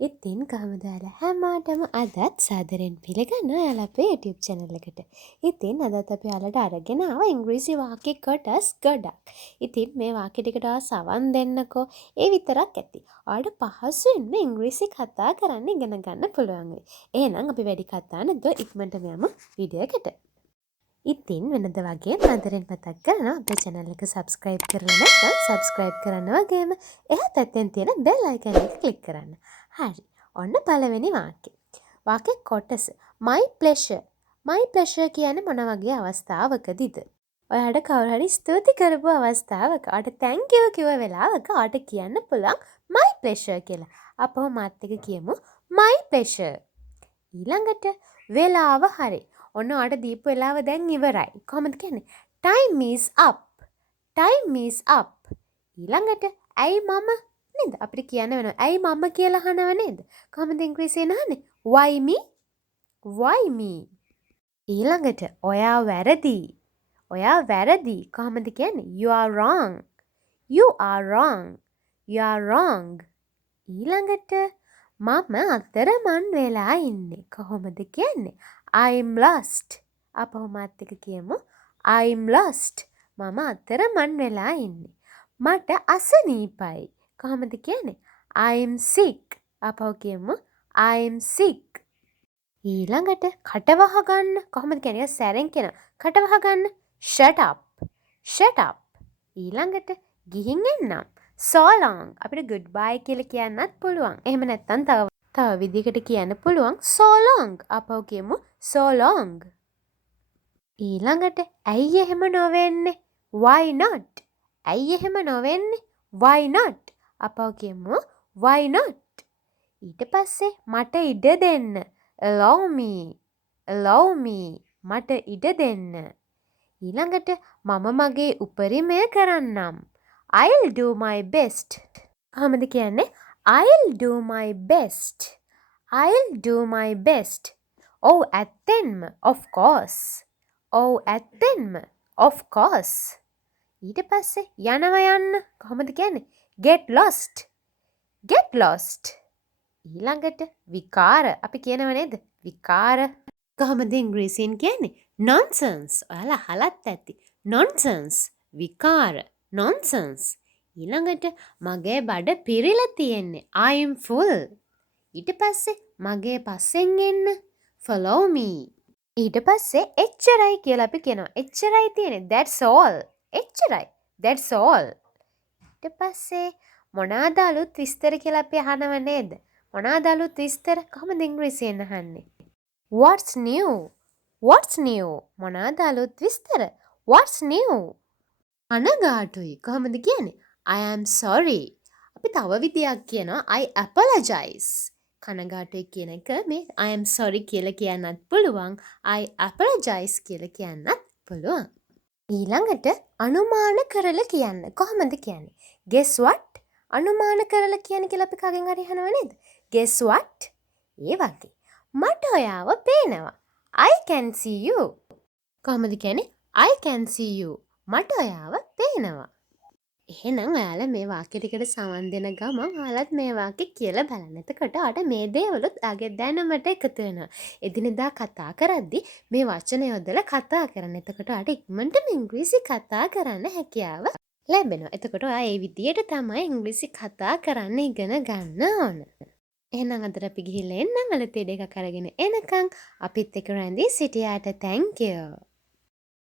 ඉතින් කවදාද හැමෝටම අදත් සාදරයෙන් පිළිගන්න ඔයාලා අපේ YouTube channel එකට. ඉතින් අදත් අපි ඔයාලට අරගෙන ආවා ඉංග්‍රීසි වාක්‍ය කොටස් ගොඩක්. ඉතින් මේ වාක්‍ය ටිකට සවන් දෙන්නකෝ. ඒ විතරක් ඇති. ඔයාලට පහසුවෙන්ම ඉංග්‍රීසි කතා කරන්න ඉගෙන ගන්න පුළුවන් වෙයි. එහෙනම් අපි වැඩි කතා නැතුව ඉක්මනටම යමු වීඩියෝ එකට. ඉතින් වෙනද වගේ ආදරෙන් මතක් කරනවා අපේ channel එක subscribe කරලා නැත්නම් subscribe කරන්න වගේම එහා පැත්තෙන් තියෙන bell icon එක click කරන්න. හරි. ඔන්න පළවෙනි වාක්‍යය. වාක්‍ය කොටස my pleasure. my pleasure කියන්නේ මොන වගේ අවස්ථාවකදීද? ඔයාලට කවුරු හරි ස්තුති කරපු අවස්ථාවක ඔයාලට thank you කිව්ව වෙලාවක ඔයාලට කියන්න පුළුවන් my pleasure කියලා. අපෝ මාත් එක්ක කියමු my pleasure. ඊළඟට වෙලාව හරි. ඔන්න ඔයාලට දීපු වෙලාව දැන් ඉවරයි. කොහොමද කියන්නේ? time is up. time is up. ඊළඟට ඇයි මම නේද? අපිට කියන්න වෙනවා. ඇයි මම කියලා අහනව නේද? කොහොමද ඉංග්‍රීසියෙන් අහන්නේ? Why me? Why me? ඊළඟට ඔයා වැරදි. ඔයා වැරදි. කොහොමද කියන්නේ? You are wrong. You are wrong. You are wrong. ඊළඟට මම අතරමං වෙලා ඉන්නේ. කොහොමද කියන්නේ? I'm lost. අපෝ මාත් එක්ක කියමු. I'm lost. මම අතරමං වෙලා ඉන්නේ. මට අසනීපයි. කොහොමද කියන්නේ? I'm sick. අපෝ කියමු. I'm sick. ඊළඟට කටවහ ගන්න. කොහොමද කියන්නේ? සැරෙන් කියන කටවහ ගන්න. Shut up. Shut up. ඊළඟට ගිහින් එන්නම්. So long. අපිට goodbye කියලා කියන්නත් පුළුවන්. එහෙම නැත්නම් තව විදිහකට කියන්න පුළුවන් so long. අපෝ කියමු so long. ඊළඟට ඇයි එහෙම නොවෙන්නේ? Why not? ඇයි එහෙම නොවෙන්නේ? Why not? අපෝ කියමු why not? ඊට පස්සේ මට ඉඩ දෙන්න. Allow me. Allow me. මට ඉඩ දෙන්න. ඊළඟට මම මගේ උපරිමය කරන්නම්. I'll do my best. කොහොමද කියන්නේ? I'll do my best. I'll do my best. ඔව් ඇත්තෙන්ම of course. ඔව් ඇත්තෙන්ම of course. ඊට පස්සේ යනවා යන්න. කොහොමද කියන්නේ? Get lost. Get lost. ඊළඟට විකාර. අපි කියනව නේද? විකාර. කොහොමද ඉංග්‍රීසියෙන් කියන්නේ? nonsense. ඔයාලා අහලත් ඇති. nonsense. විකාර. nonsense. ඊළඟට මගේ බඩ පිරීලා තියෙන්නේ. I'm full. ඊට පස්සේ මගේ පස්සෙන් එන්න. Follow me. ඊට පස්සේ එච්චරයි කියලා අපි කියනවා. එච්චරයි තියෙන්නේ. That's all. එච්චරයි. That's all. ඊට පස්සේ මොනවාද අලුත් විස්තර කියලා අපි අහනව නේද? මොනවාද අලුත් විස්තර? කොහොමද ඉංග්‍රීසියෙන් අහන්නේ? What's new? What's new? මොනවාද අලුත් විස්තර? What's new? අනගාටුයි. කොහොමද කියන්නේ? I am sorry. අපි තව විදියක් කියනවා I apologize. කනගාටුයි කියන එක මේ I am sorry කියලා කියන්නත් පුළුවන්. I apologize කියලා කියන්නත් පුළුවන්. ඊළඟට අනුමාන කරලා කියන්න. කොහොමද කියන්නේ? Guess what? අනුමාන කරලා කියන්නේ කියලා අපි කගෙන් හරි අහනව නේද? Guess what? ඒ වගේ. මට ඔයාව පේනවා. I can see you. කොහොමද කියන්නේ? I can see you. මට ඔයාව පේනවා. එහෙනම් ඔයාලා මේ වාක්‍ය ටිකට සමන් දෙන ගමන් ඔයාලත් මේ වාක්‍ය කියලා බලන්න. එතකොට ඔයාලට මේ දේවලුත් ආගේ දැනුමට එකතු වෙනවා. එදිනෙදා කතා කරද්දි මේ වචන යොදලා කතා කරන්න. එතකොට ඔයාලට ඉක්මනටම ඉංග්‍රීසි කතා කරන්න හැකියාව ලැබෙනවා. එතකොට ඔයා ඒ විදියට තමයි ඉංග්‍රීසි කතා කරන්න ඉගෙන ගන්න ඕන. එහෙනම් අදට අපි ගිහිල්ලා එන්නම්. අලුත් එකක් අරගෙන එනකන් අපිත් එක්ක රැඳී සිටියාට thank you.